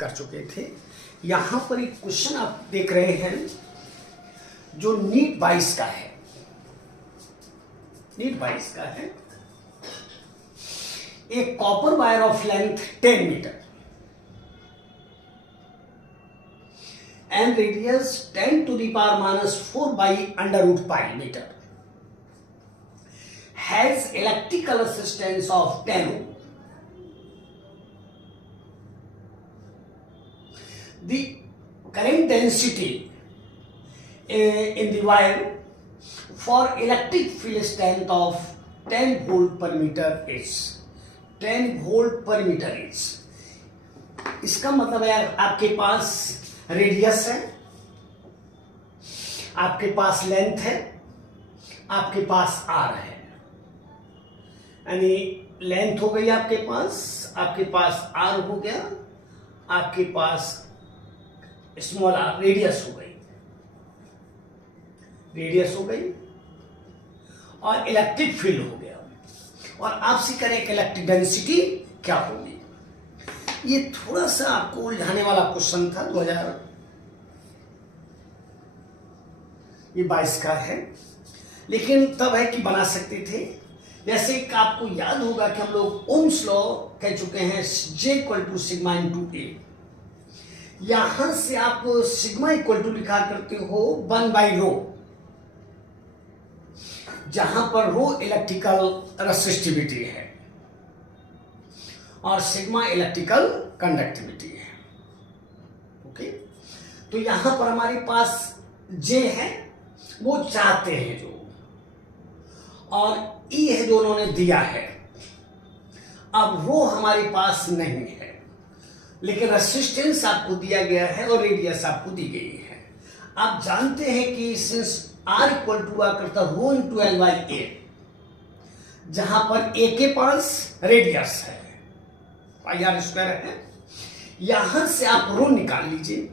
कर चुके थे। यहां पर एक क्वेश्चन आप देख रहे हैं जो नीट 22 का है। नीट 22 का है। एक copper wire of length 10 metre and radius 10 to the power minus 4 by under root pi meter has electrical resistance of 10 ohm. The current density in the wire for electric field strength of 10 volt per meter is 10 volt per meter is। इसका मतलब है आपके पास radius है, आपके पास length है, आपके पास are है। यानी लेंथ हो गई आपके पास आर हो गया, आपके पास स्मॉल आर रेडियस हो गई और इलेक्ट्रिक फील्ड हो गया। और आपसे करें एक इलेक्ट्रिक डेंसिटी क्या होगी। ये थोड़ा सा आपको उलझाने वाला क्वेश्चन था। 2022 का है, लेकिन तब है कि बना सकते थे। जैसे कि आपको याद होगा कि हम लोग ओम्स लॉ कह चुके हैं, J = सिग्मा × A। यहां से आप सिग्मा = लिखा करते हो 1/ρ, जहां पर ρ इलेक्ट्रिकल रेसिस्टिविटी है और सिग्मा इलेक्ट्रिकल कंडक्टिविटी है। ओके, तो यहां पर हमारे पास J है, वो चाहते हैं जो, और E है जो उन्होंने दिया है। अब रो हमारे पास नहीं है, लेकिन रेसिस्टेंस आपको दिया गया है और रेडियस आपको दी गई है। आप जानते हैं कि सिंस R = हुआ करता ρ × L/A, जहां पर A के पास रेडियस है, πr² है। यहां से आप रो निकाल लीजिए,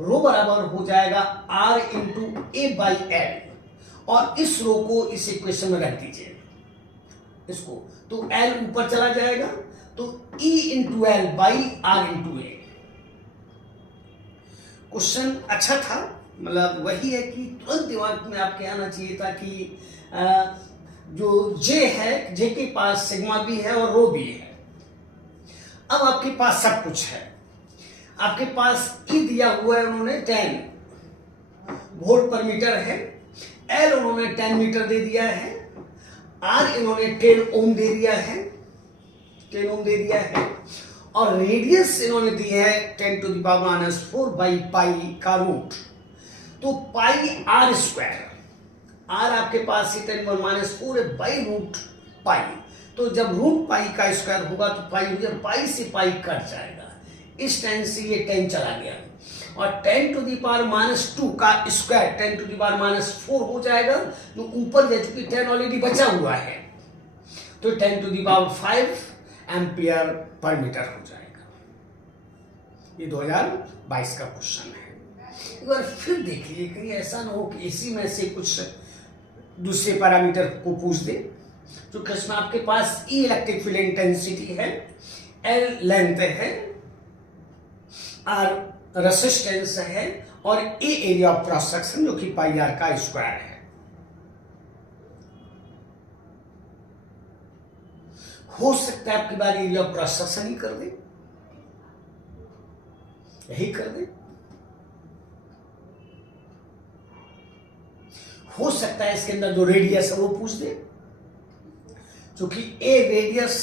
रो बराबर हो जाएगा R × A/L, और इस रो को इस इक्वेशन में रख दीजिए इसको, तो L ऊपर चला जाएगा, तो E × L/R × A। क्वेश्चन अच्छा था, मतलब वही है कि तुरंत दिमाग में आपके आना चाहिए था कि जो J है, J के पास सिग्मा भी है और रो भी है। अब आपके पास सब कुछ है, आपके पास E दिया हुआ है, उन्होंने 10 वोल्ट पर मीटर है, L उन्होंने 10 मीटर दे दिया है, R इन्होंने 10 ओम दे दिया है, और रेडियस इन्होंने दी है 10⁻⁴/π का रूट, तो πr²। R आपके पास 10⁻⁴ /√π, तो जब √π का स्क्वायर होगा तो पाई हो जाए, पाई से पाई कट जाएगा, इस 10 से ये 10 चला गया, और 10⁻⁻² का स्क्वायर 10⁻⁴ हो जाएगा, जो ऊपर जा चुकी 10 ऑलरेडी बचा हुआ है, तो 10⁵ एम्पियर पर मीटर हो जाएगा। ये 2022 का क्वेश्चन है। एक बार फिर देखिए, कहीं ऐसा ना हो कि इसी में से कुछ दूसरे पैरामीटर को पूछ दे। जो इसमें आपके पास E इलेक्ट्रिक फील्ड इंटेंसिटी है, L लेंथ है, R रेसिस्टेंस है, और A area of cross section जो कि πr का स्क्वायर है। हो सकता है आपकी बार एरिया ऑफ क्रॉस सेक्शन ही कर दे, यही कर दे। हो सकता है इसके अंदर जो रेडियस है वो पूछ दे, क्योंकि A radius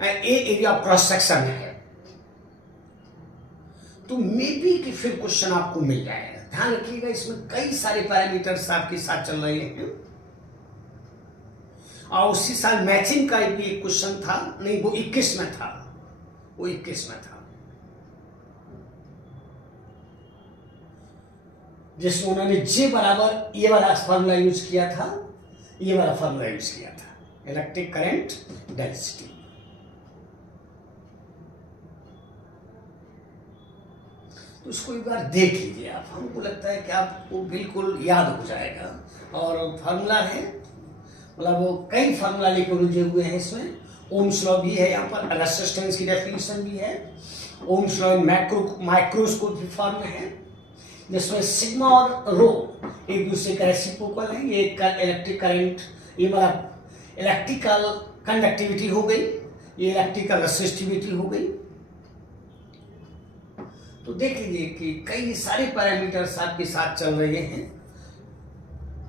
A area of cross section है, तो मे बी कि फिर क्वेश्चन आपको मिल जाएगा। ध्यान रखिएगा, इसमें कई सारे पैरामीटर्स आपके साथ चल रहे हैं, और उसी साल मैचिंग का भी एक क्वेश्चन था, नहीं वो 21 में था, जिसमें उन्होंने J बराबर ये वाला फॉर्मूला यूज किया था, इलेक्ट्रिक करंट डेंसिटी। तो उसको एक बार देख लीजिए आप, हमको लगता है कि आपको बिल्कुल याद हो जाएगा। और फार्मूला है, मतलब वो कई फार्मूला लेकर उलझे हुए हैं इसमें। ओम्स लॉ भी है यहाँ पर, रेजिस्टेंस की डेफिनेशन भी है, ओम्स लॉ माइक्रोस्कोपिक फॉर्म में है, जिसमें सिग्मा और रो एक दूसरे का रेसिप्रोकल है। ये इलेक्ट्रिक करंट, ये वाला इलेक्ट्रिकल कंडक्टिविटी हो गई, ये इलेक्ट्रिकल रेसिस्टिविटी हो गई। तो देख लीजिए कि कई सारे पैरामीटर्स आपके साथ चल रहे हैं,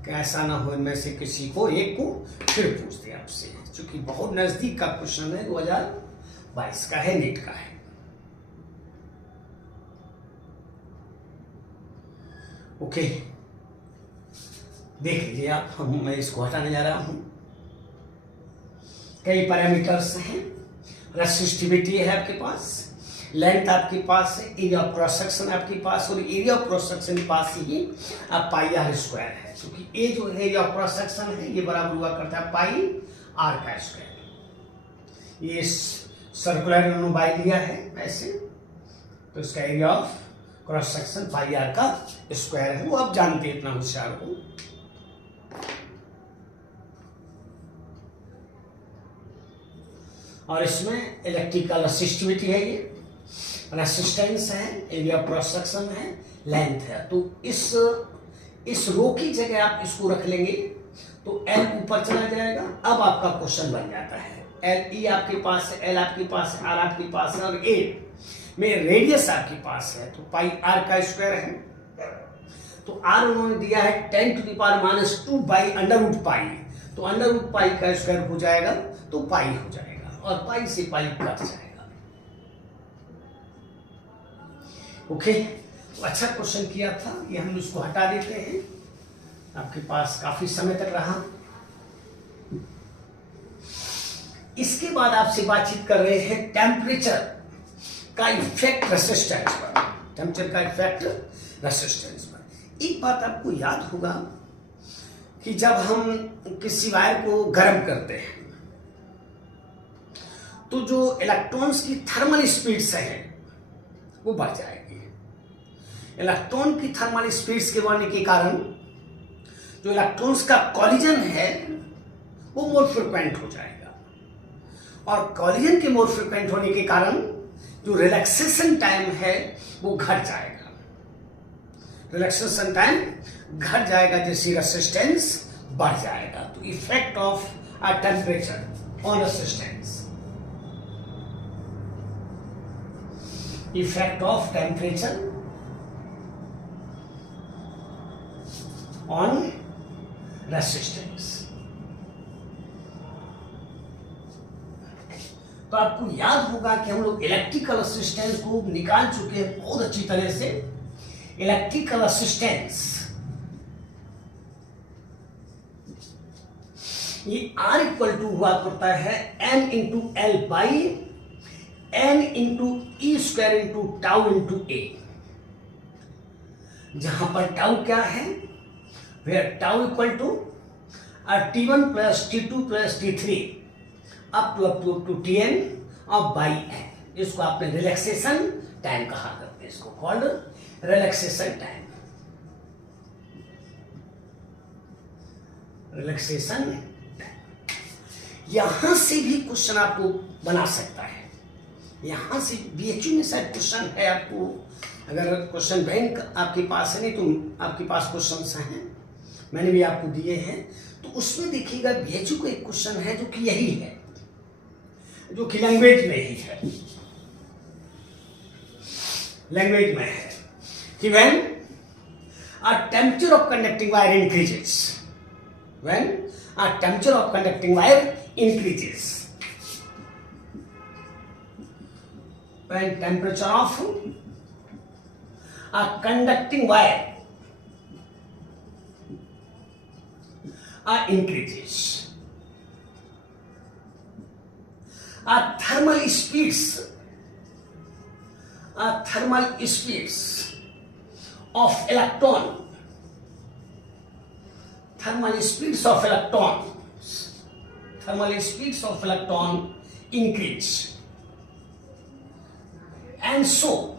कि ऐसा ना हो इनमें से किसी को एक को फिर पूछ दे आपसे, क्योंकि बहुत नजदीक का क्वेश्चन है, 2022 का है, नीट का है। ओके, देख लीजिए आप, मैं इसको हटाने जा रहा हूं। कई पैरामीटर्स हैं, रेसिस्टिविटी है आपके पास, लेंथ आपके पास है, एरिया ऑफ क्रॉस सेक्शन आपके पास, और एरिया ऑफ क्रॉस सेक्शन के पास ही आप पाई आर स्क्वायर है, क्योंकि ये जो एरिया ऑफ क्रॉस सेक्शन है ये बराबर हुआ करता है पाई आर का स्क्वायर। ये सर्कुलर बाई लिया है ऐसे, तो इसका area of cross section pi R का स्क्वायर है, वो आप जानते हैं, इतना होशियार हो। और इसमें इलेक्ट्रिकल रेसिस्टिविटी है, ये रेसिस्टेंस है, एरिया ऑफ क्रॉस सेक्शन है, लेंथ है। तो इस रो की जगह आप इसको रख लेंगे तो एल ऊपर चला जाएगा। अब आपका क्वेश्चन बन जाता है, एल ई आपके पास है, एल आपके पास है, आर आपके पास है, और ए में रेडियस आपके पास है, तो पाई आर का स्क्वायर है। तो आर उन्होंने दिया है 10⁻² बाई √π, तो √π का स्क्वायर हो जाएगा तो पाई हो जाएगा, और पाई से पाई कट जाएगा। ओके, तो अच्छा क्वेश्चन किया था, ये हम इसको हटा देते हैं, आपके पास काफी समय तक रहा। इसके बाद आपसे बातचीत कर रहे हैं टेम्परेचर का इफेक्ट रेसिस्टेंस पर, टेम्परेचर का इफेक्ट रेसिस्टेंस पर। एक बात आपको याद होगा कि जब हम किसी वायर को गर्म करते हैं तो जो इलेक्ट्रॉन्स की थर्मल स्पीड्स है वो बढ़ जाएगी। इलेक्ट्रॉन की थर्मल स्पीड्स के बढ़ने के कारण जो इलेक्ट्रॉन्स का कॉलिजन है वो मोर फ्रिक्वेंट हो जाएगा, और कॉलिजन के मोर फ्रिक्वेंट होने के कारण जो रिलैक्सेशन टाइम है वो घट जाएगा। रिलैक्सेशन टाइम घट जाएगा जैसे रेसिस्टेंस बढ़ जाएगा। तो effect of a temperature on resistance, effect of temperature on resistance. तो आपको याद होगा कि हम लोग इलेक्ट्रिकल रेसिस्टेंस को निकाल चुके हैं बहुत अच्छी तरह से। इलेक्ट्रिकल रेसिस्टेंस ये R इक्वल टू हुआ करता है M into L by N into E square into tau into A, जहां पर टाउ क्या है, where tau equal to T1 plus T2 plus T3 up to Tn और by n। इसको आपने रिलैक्सेशन टाइम कहा करते हैं, इसको called relaxation time, relaxation time. यहां से भी क्वेश्चन आपको बना सकता है, यहां से बीएचयू में शायद क्वेश्चन है आपको, अगर क्वेश्चन बैंक आपके पास है, नहीं तो आपके पास क्वेश्चन हैं, मैंने भी आपको दिए हैं, तो उसमें देखिएगा बीएचयू का एक क्वेश्चन है जो कि यही है, जो कि लैंग्वेज में ही है, लैंग्वेज में है कि when a temperature of conducting wire increases, when a temperature of conducting wire increases, when temperature of a conducting wire increases, thermal speeds of electron, thermal speeds of electron increase, and so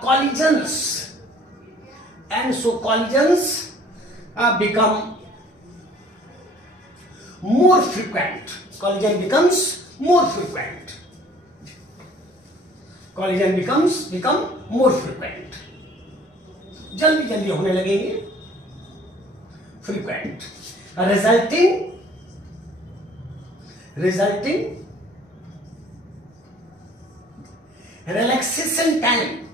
collisions become more frequent, collision becomes more frequent, collision become more frequent, जल्दी जल्दी होने लगेंगे, frequent, resulting relaxation time,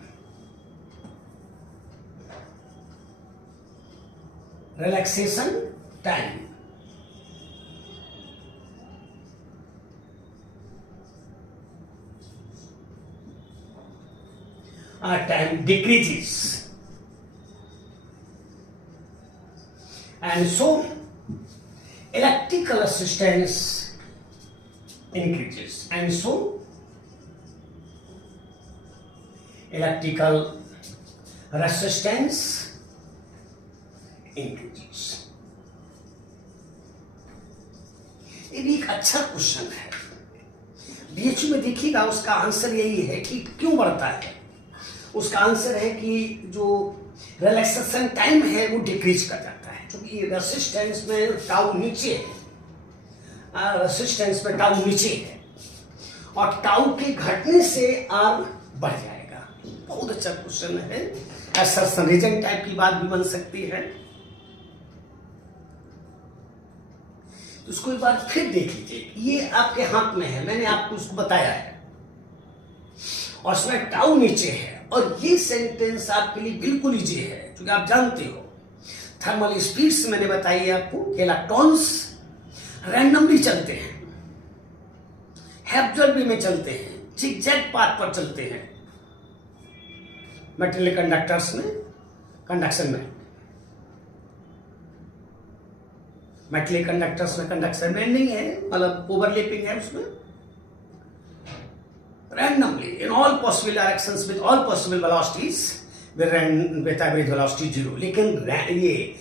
time decreases, and so electrical resistance increases, and so electrical resistance increases. ये भी एक अच्छा question है, BHU में देखिएगा। उसका आंसर यही है कि क्यों बढ़ता है। उसका आंसर है कि जो रिलैक्सेशन टाइम है वो डिक्रीज कर जाता है, क्योंकि रेसिस्टेंस में टाउ नीचे है, रेसिस्टेंस में टाउ नीचे है, और टाउ के घटने से आर बढ़ जाएगा। बहुत अच्छा क्वेश्चन है। ऐसा रीजन टाइप की बात भी बन सकती है। तो इसको एक बार फिर देख लीजिए, ये आपके हाथ में है, मैंने आपको उसको बताया है, और इसमें टाउ नीचे है, और ये सेंटेंस आपके लिए बिल्कुल इजी है, क्योंकि आप जानते हो थर्मल स्पीड्स मैंने बताई है आपको कि इलेक्ट्रॉन्स रैंडमली चलते हैं, हैप्जर्ड वे में चलते हैं, जिगजैग पाथ पर चलते हैं मेटेरियल कंडक्टर्स में, कंडक्शन में, मेटेरियल कंडक्टर्स में कंडक्शन बेंडिंग है, मतलब ओवरलैपिंग है उसमें, randomly in all possible directions with all possible velocities with average velocity 0। लेकिन ये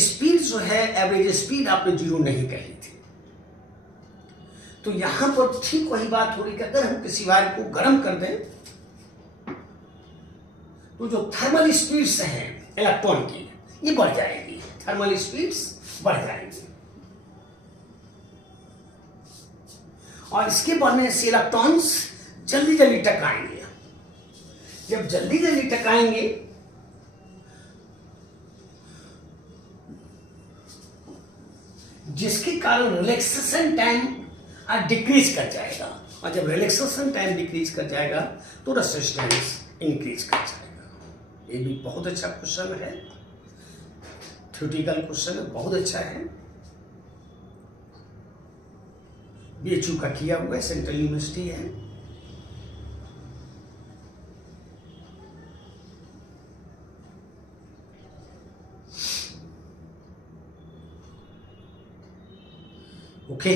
स्पीड जो है, एवरेज स्पीड आपने 0 नहीं कही थी। तो यहां पर ठीक वही बात हो रही कि अगर हम किसी वायर को गर्म कर दें तो जो थर्मल स्पीड्स हैं इलेक्ट्रॉन की, ये बढ़ जाएगी, थर्मल स्पीड्स बढ़ जाएंगी, और इसके बढ़ने से इलेक्ट्रॉन्स जल्दी जल्दी टकराएंगे। जब जल्दी जल्दी टकराएंगे जिसके कारण रिलैक्सेशन टाइम डिक्रीज कर जाएगा, और जब रिलैक्सेशन टाइम डिक्रीज कर जाएगा तो रेजिस्टेंस इंक्रीज कर जाएगा। ये भी बहुत अच्छा क्वेश्चन है, थ्योरेटिकल क्वेश्चन है, बहुत अच्छा है। बीएचयू का किया हुआ है, सेंट्रल यूनिवर्सिटी है। ओके,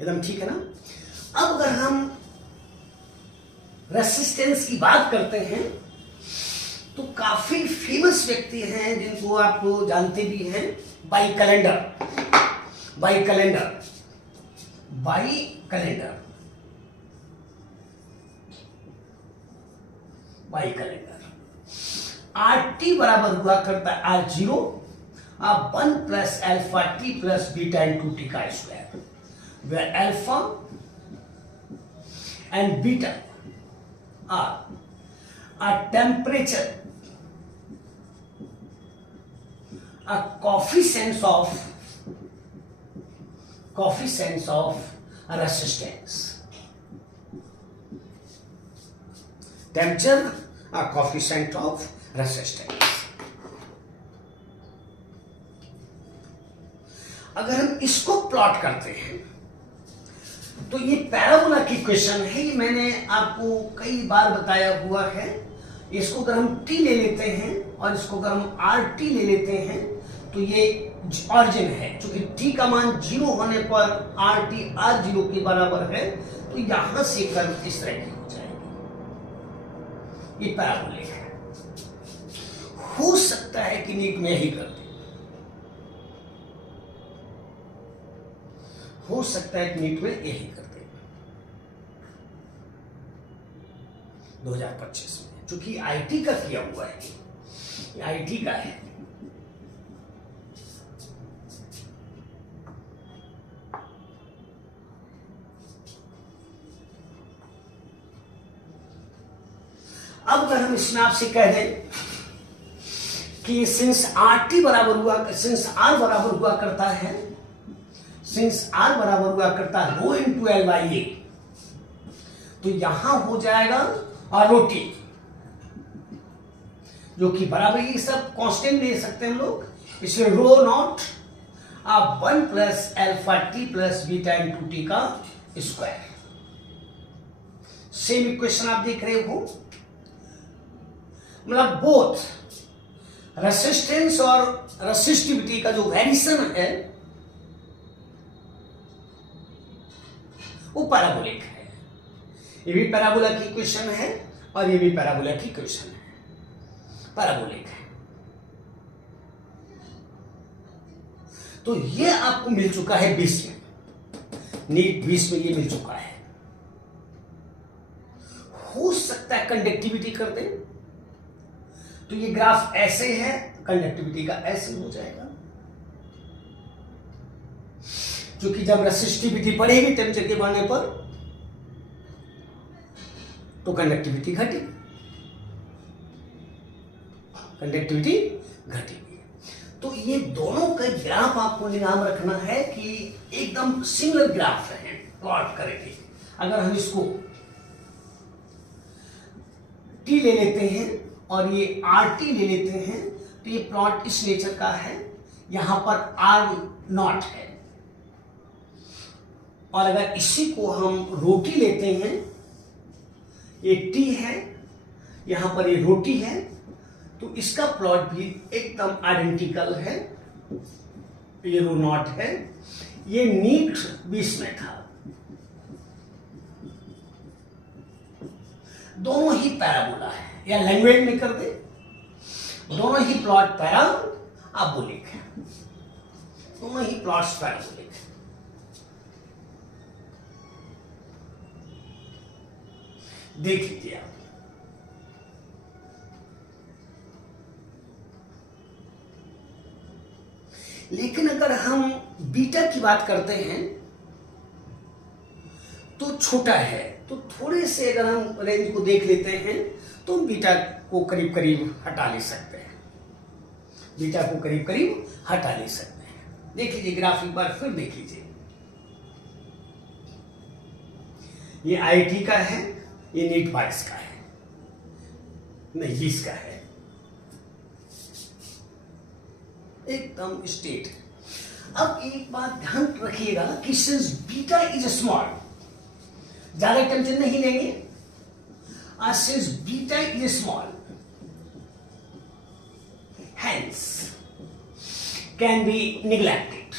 एकदम ठीक है ना। अब अगर हम रेसिस्टेंस की बात करते हैं तो काफी फेमस व्यक्ति हैं जिनको आप जानते भी हैं, बाई कैलेंडर। RT बराबर हुआ करता है R0 1 plus alpha T plus beta into T का square, where alpha and beta are temperature, coefficients of resistance. Temperature coefficient of resistance. अगर हम इसको प्लॉट करते हैं तो ये पैराबोला की क्वेश्चन है, ये मैंने आपको कई बार बताया हुआ है। इसको अगर हम t ले लेते हैं और इसको अगर हम RT ले लेते हैं तो ये ऑरिजिन है, क्योंकि t का मान 0 होने पर RT R0 के बराबर है, तो यहां से कर्व इस तरह की हो जाएगी। ये पैराबोलिक है। हो सकता है कि नीट में यही कर दे, हो सकता है कि नीट में यही कर दे 2025 में, क्योंकि आईटी का किया हुआ है, आईटी का है। अब अगर हम इसमें आपसे कह दें कि सिंस आर टी बराबर हुआ, सिंस आर बराबर हुआ करता है, सिंस आर बराबर हुआ करता है रो इंटू एल बाई ए, तो यहां हो जाएगा और रो टी, जो कि बराबर, ये सब कांस्टेंट ले सकते हैं हम लोग, इसलिए रो नॉट अब 1 plus alpha T plus beta into T का स्क्वायर। सेम इक्वेशन आप देख रहे हो, मतलब बोथ रेसिस्टेंस और रेसिस्टिविटी का जो वेरिएशन है वो पैराबोलिक है। ये भी पैराबोला की इक्वेशन है और ये भी पैराबोला की इक्वेशन है, पैराबोलिक है। तो ये आपको मिल चुका है 20 में, नीट 20 में ये मिल चुका है। हो सकता है कंडक्टिविटी कर दें, तो ये ग्राफ ऐसे है, कंडक्टिविटी का ऐसे हो जाएगा, क्योंकि जब रेसिस्टिविटी बढ़ेगी टेम्परेचर के बढ़ने पर तो कंडक्टिविटी घटेगी, कंडक्टिविटी घटेगी। तो ये दोनों का ग्राफ आपको ध्यान रखना है कि एकदम सिमिलर ग्राफ है, प्लॉट करेंगे। अगर हम इसको टी ले लेते हैं और ये आर टी ले लेते हैं, तो ये प्लॉट इस नेचर का है, यहां पर आर नॉट है, और अगर इसी को हम रोटी लेते हैं, ये टी है, यहां पर ये रोटी है, तो इसका प्लॉट भी एकदम आइडेंटिकल है, ये रो नॉट है। ये नीट 20 में था, दोनों ही पैराबोला है, या लैंग्वेज में कर दे, दोनों ही प्लॉट पैराबोलिक है, दोनों ही प्लॉट्स पैराबोलिक है। देख लीजिए आप, लेकिन अगर हम बीटा की बात करते हैं तो छोटा है, तो थोड़े से अगर हम रेंज को देख लेते हैं तो बीटा को करीब करीब हटा ले सकते हैं, बीटा को करीब करीब हटा ले सकते हैं। देख लीजिए ग्राफ एक बार फिर देख लीजिए, ये आईटी का है, ये नीट 22 का है, नहीं 20 का है, एकदम स्ट्रेट है। अब एक बात ध्यान रखिएगा कि सिंस बीटा इज स्मॉल, ज्यादा टेंशन नहीं लेंगे, since beta is small hence can be neglected,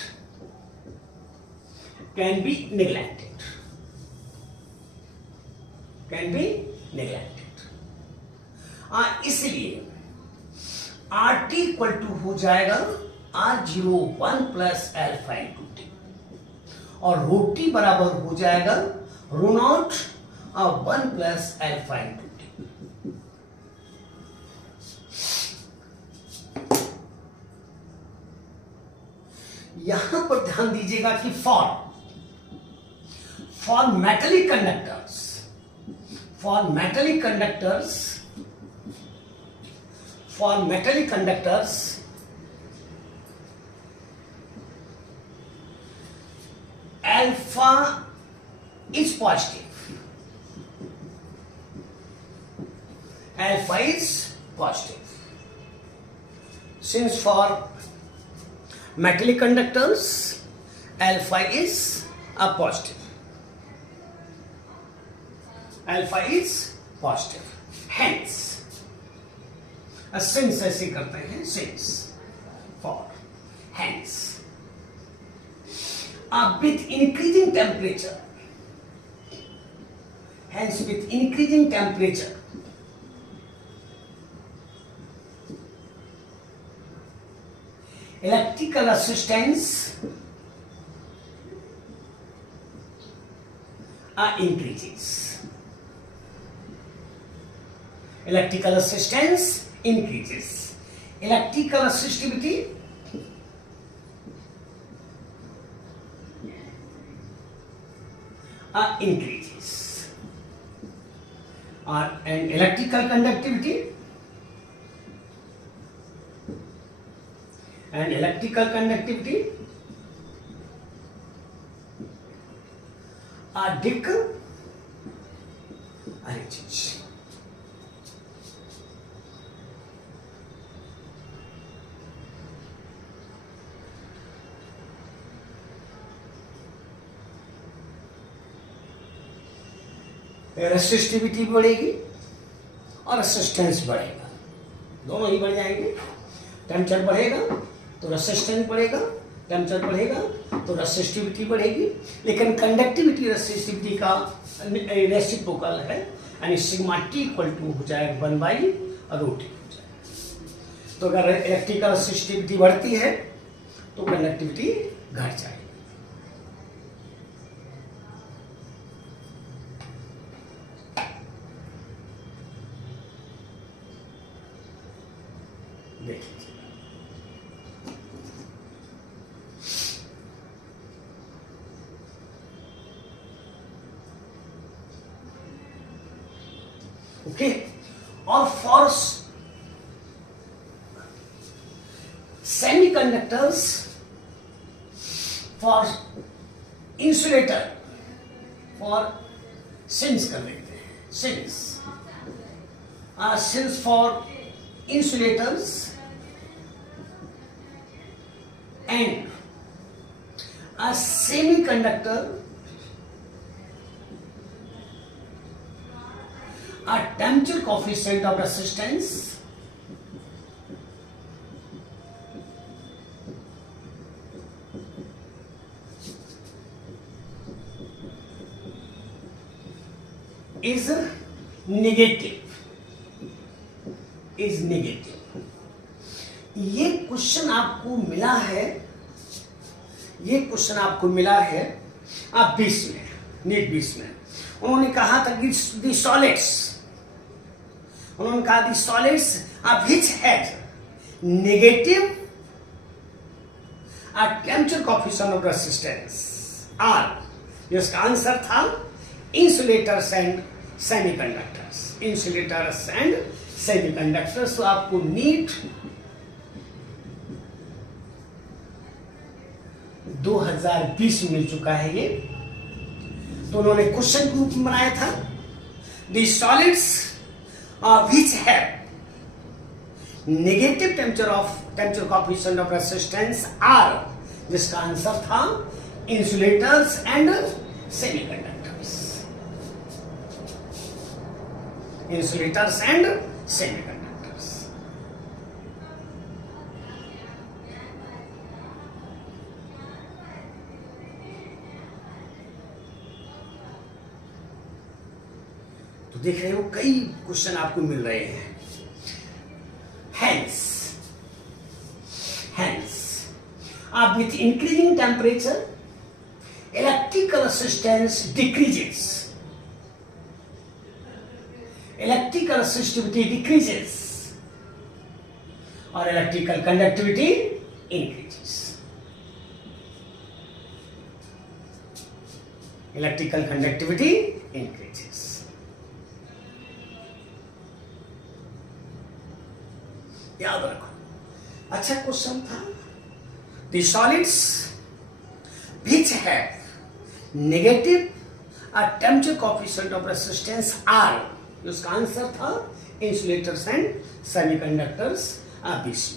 can be neglected, can be neglected। इसलिए आर टी इक्वल टू हो जाएगा R01 plus alpha into T, और रो टी बराबर हो जाएगा rho not 1 plus alpha into T. यहां पर ध्यान दीजिएगा कि for metallic conductors, for metallic conductors alpha is positive, alpha is positive, since for metallic conductors alpha is a positive, alpha is positive, hence since ऐसे करते हैं, since for hence with increasing temperature, hence with increasing temperature electrical resistance increases, electrical resistance increases, electrical resistivity increases, and electrical conductivity अधिक चीज। Resistivity बढ़ेगी और resistance बढ़ेगा, दोनों ही बढ़ जाएंगे। टेम्परेचर बढ़ेगा तो रेसिस्टेंस बढ़ेगा, टेम्परेचर बढ़ेगा तो रेसिस्टिविटी बढ़ेगी। लेकिन कंडक्टिविटी रेसिस्टिविटी का रेसिप्रोकल है, यानी सिग्मा टी इक्वल टू हो जाएगा 1/√T हो जाएगा। तो अगर इलेक्ट्रिकल रेसिस्टिविटी बढ़ती है तो कंडक्टिविटी घट जाएगी। देखिए ओके। और for semiconductors, for insulator, for since कर लेते हैं, since for insulators and a semiconductor, a temperature coefficient of resistance is negative, is negative. ये क्वेश्चन आपको मिला है, ये क्वेश्चन आपको मिला है आप 20 में, नीट 20 में। उन्होंने कहा था कि दी सॉलिड्स, उन्होंने कहा the solids which had negative temperature coefficient of resistance are, जिसका आंसर था insulators and semiconductors, insulators and semiconductors. तो आपको नीट 2020 मिल चुका है ये। तो उन्होंने क्वेश्चन ग्रुप में बनाया था the solids which have negative temperature coefficient of resistance are, जिसका आंसर था insulators and semiconductors, insulators and semiconductors. तो देख रहे हो कई क्वेश्चन आपको मिल रहे हैं। Hence, with increasing temperature, electrical resistance decreases. Electrical resistivity decreases or electrical conductivity increases. Electrical conductivity increases. याद रखो, अच्छा क्वेश्चन था। The solids which have negative temperature coefficient of resistance are, उसका आंसर था इंसुलेटर्स एंड सेमीकंडक्टर्स बीसी।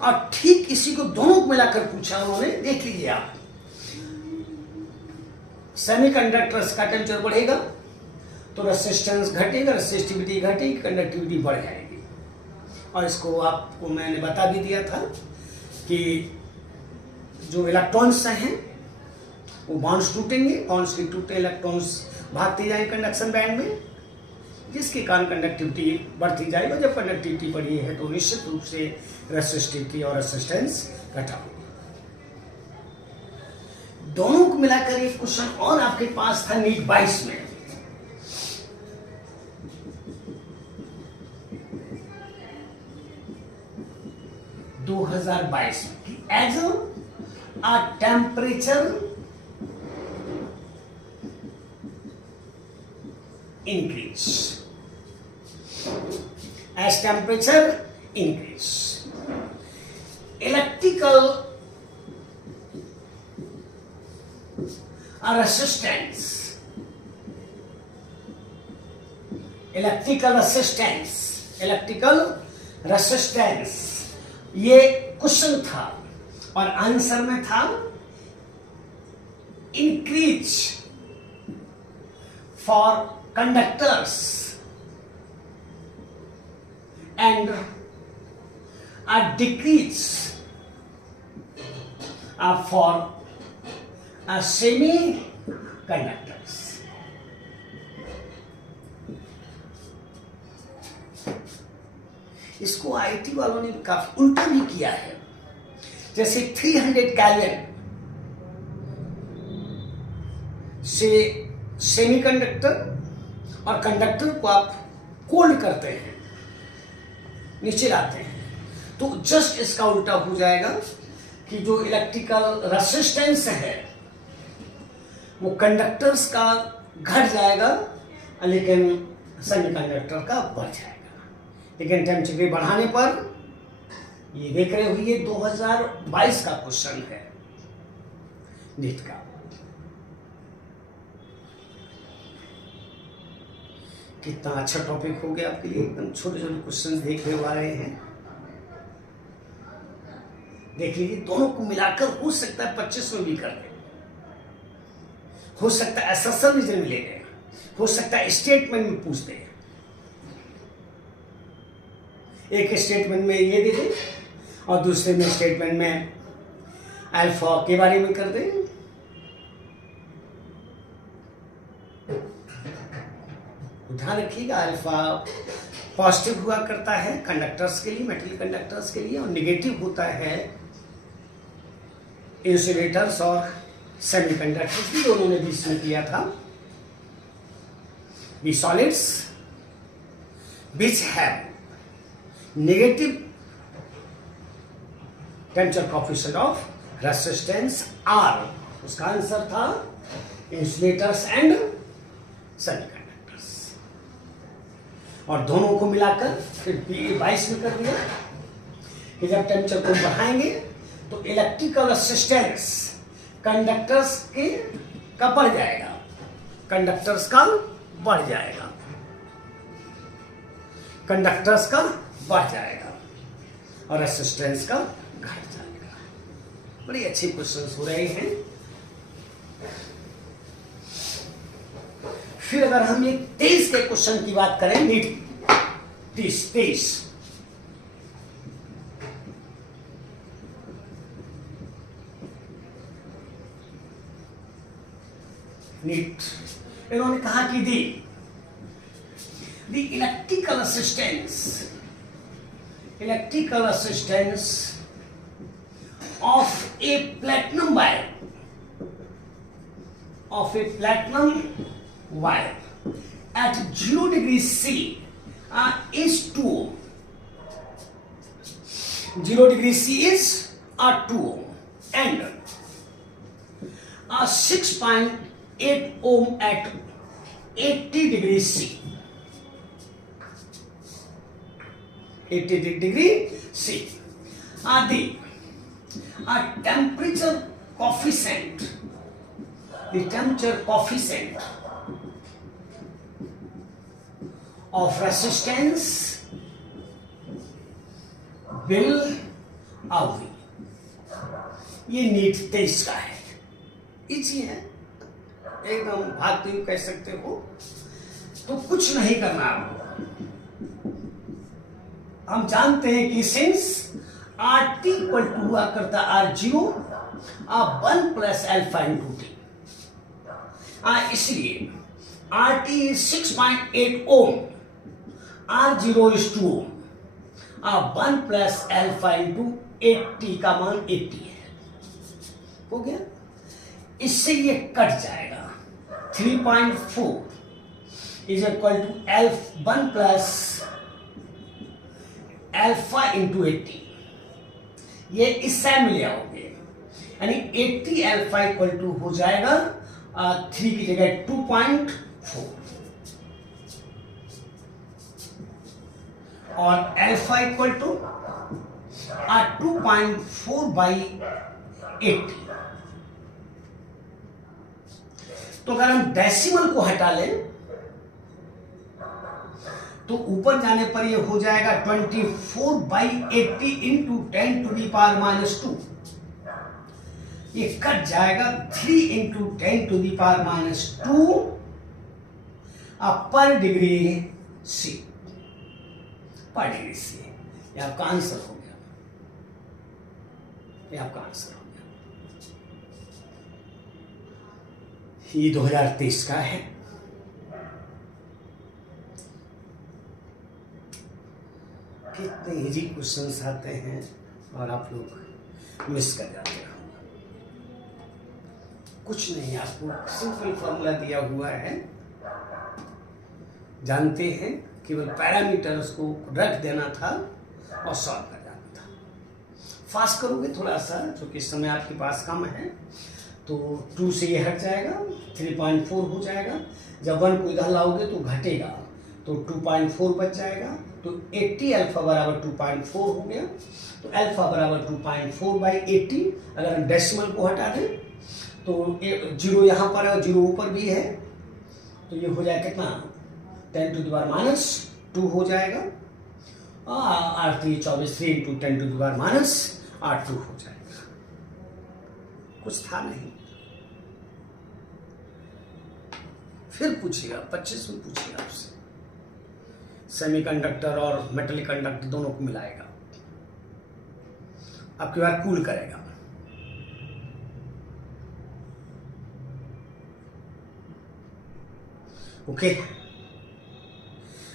और ठीक इसी को दोनों को मिलाकर पूछा उन्होंने, देख लीजिए आप। सेमीकंडक्टर्स का टेम्परेचर बढ़ेगा तो रेसिस्टेंस घटेगा, रेसिस्टिविटी घटेगी, कंडक्टिविटी बढ़ जाएगी। और इसको आपको मैंने बता भी दिया था कि जो इलेक्ट्रॉन्स हैं वो बॉन्ड्स टूटेंगे, बॉन्ड्स के टूटे इलेक्ट्रॉन्स भागते जाएंगे कंडक्शन बैंड में, जिसके कारण कंडक्टिविटी बढ़ती जाएगी। जब कंडक्टिविटी बढ़ी है तो निश्चित रूप से रेसिस्टिविटी और रेसिस्टेंस घटा होगा। दोनों को मिलाकर एक क्वेश्चन और आपके पास था नीट 22 में। 2022 की as a temperature increase, as temperature increase, electrical resistance, ये क्वेश्चन था और आंसर में था increase for conductors and a decrease for semiconductors. इसको आईटी वालों ने काफी उल्टा भी किया है, जैसे 300 केल्विन से सेमीकंडक्टर और कंडक्टर को आप कोल्ड करते हैं, नीचे लाते हैं, तो जस्ट इसका उल्टा हो जाएगा कि जो इलेक्ट्रिकल रेसिस्टेंस है वो कंडक्टर्स का घट जाएगा, लेकिन सेमीकंडक्टर का बढ़ जाएगा। लेकिन टेम्परेचर बढ़ाने पर ये देख रहे हो, ये 2022 का क्वेश्चन है नीट का। कितना अच्छा टॉपिक हो गया आपके लिए, एकदम छोटे छोटे क्वेश्चन देखने वाले हैं। देख लीजिए, दोनों को मिलाकर हो सकता है 25 में भी कर दे, हो सकता है एसएसएल रीजन में ले गए, हो सकता है स्टेटमेंट में पूछ दे, एक स्टेटमेंट में ये दे दे और दूसरे में स्टेटमेंट में अल्फा के बारे में कर दे। ध्यान रखिएगा, अल्फा पॉजिटिव हुआ करता है कंडक्टर्स के लिए, मेटल कंडक्टर्स के लिए, और नेगेटिव होता है इंसुलेटर्स और सेमीकंडक्टर्स भी, दोनों ने बीच में किया था। The solids which have negative temperature coefficient of resistance are, उसका आंसर था इंसुलेटर्स एंड सेमीकंडक्टर्स। और दोनों को मिलाकर फिर 22 में कर दिया कि जब टेम्परेचर को बढ़ाएंगे तो इलेक्ट्रिकल रेसिस्टेंस कंडक्टर्स के का बढ़ जाएगा, कंडक्टर्स का बढ़ जाएगा, कंडक्टर्स का बढ़ जाएगा और रेसिस्टेंस का घट जाएगा। बड़ी अच्छी क्वेश्चंस हो रहे हैं। फिर अगर हम ये 23 के क्वेश्चन की बात करें, नीट 23 नीट, इन्होंने कहा कि the electrical resistance of a platinum wire at 0 degree C is 2 ohm. 0 degree C is 2 ohm and 6.8 ohm at 80 degree C. 80 degree C. The temperature coefficient, of resistance will be, ये NEET 23 का है, easy है एकदम, भाग तो कह सकते हो। तो कुछ नहीं करना आपको, हम जानते हैं कि सिंस RT इक्वल टू हुआ करता R0 1 plus alpha into T, इसलिए RT is 6.8 ohm, R0 is 2 ohm, 1 plus alpha into 80 का मान 80 है, हो गया। इससे ये कट जाएगा, 3.4 is equal to 1 plus alpha into 80, ये इससे मिल जाओगे, यानी 80 अल्फा इक्वल टू हो जाएगा 3 की जगह 2.4 और अल्फा इक्वल टू 2.4 बाई 80। तो अगर हम डेसिमल को हटा लें तो ऊपर जाने पर ये हो जाएगा 24 by 80 into 10 to the power minus 2। ये कट जाएगा 3 into 10 to the power minus 2 पर डिग्री सी, पर डिग्री सी। ये आपका आंसर हो गया, ये आपका आंसर हो गया। ये 2023 का है। कितने इजी क्वेश्चंस आते हैं और आप लोग मिस कर जाते हैं। कुछ नहीं, आपको सिंपल फॉर्मूला दिया हुआ है, जानते हैं, केवल पैरामीटर्स को रख देना था और सॉल्व कर जाना था। फास्ट करोगे थोड़ा सा, क्योंकि इस समय आपके पास कम है, तो 2 से ये हट जाएगा, 3.4 हो जाएगा। जब 1 को इधर लाओगे तो घटेगा, तो 2.4 बच जाएगा। तो 80 अल्फा बराबर 2.4 हो गया। तो अल्फा बराबर 2.4 बाई 80। अगर हम डेसिमल को हटा दें तो 0 यहाँ पर है और 0 ऊपर भी है, तो ये हो जाएगा कितना, 10 टू द पावर माइनस 2 हो जाएगा। 8 3 24, 3 into 10 to the power minus 8 2 हो जाएगा। कुछ था नहीं। फिर पूछिएगा, 25 में पूछिएगा आपसे, सेमीकंडक्टर और मेटल कंडक्टर दोनों को मिलाएगा, आपकी बार कूल करेगा। ओके,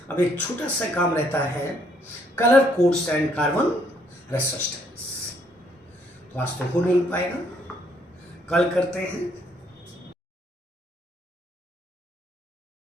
अब एक छोटा सा काम रहता है, colour codes and carbon resistance. तो आज तो हो नहीं पाएगा, कल करते हैं।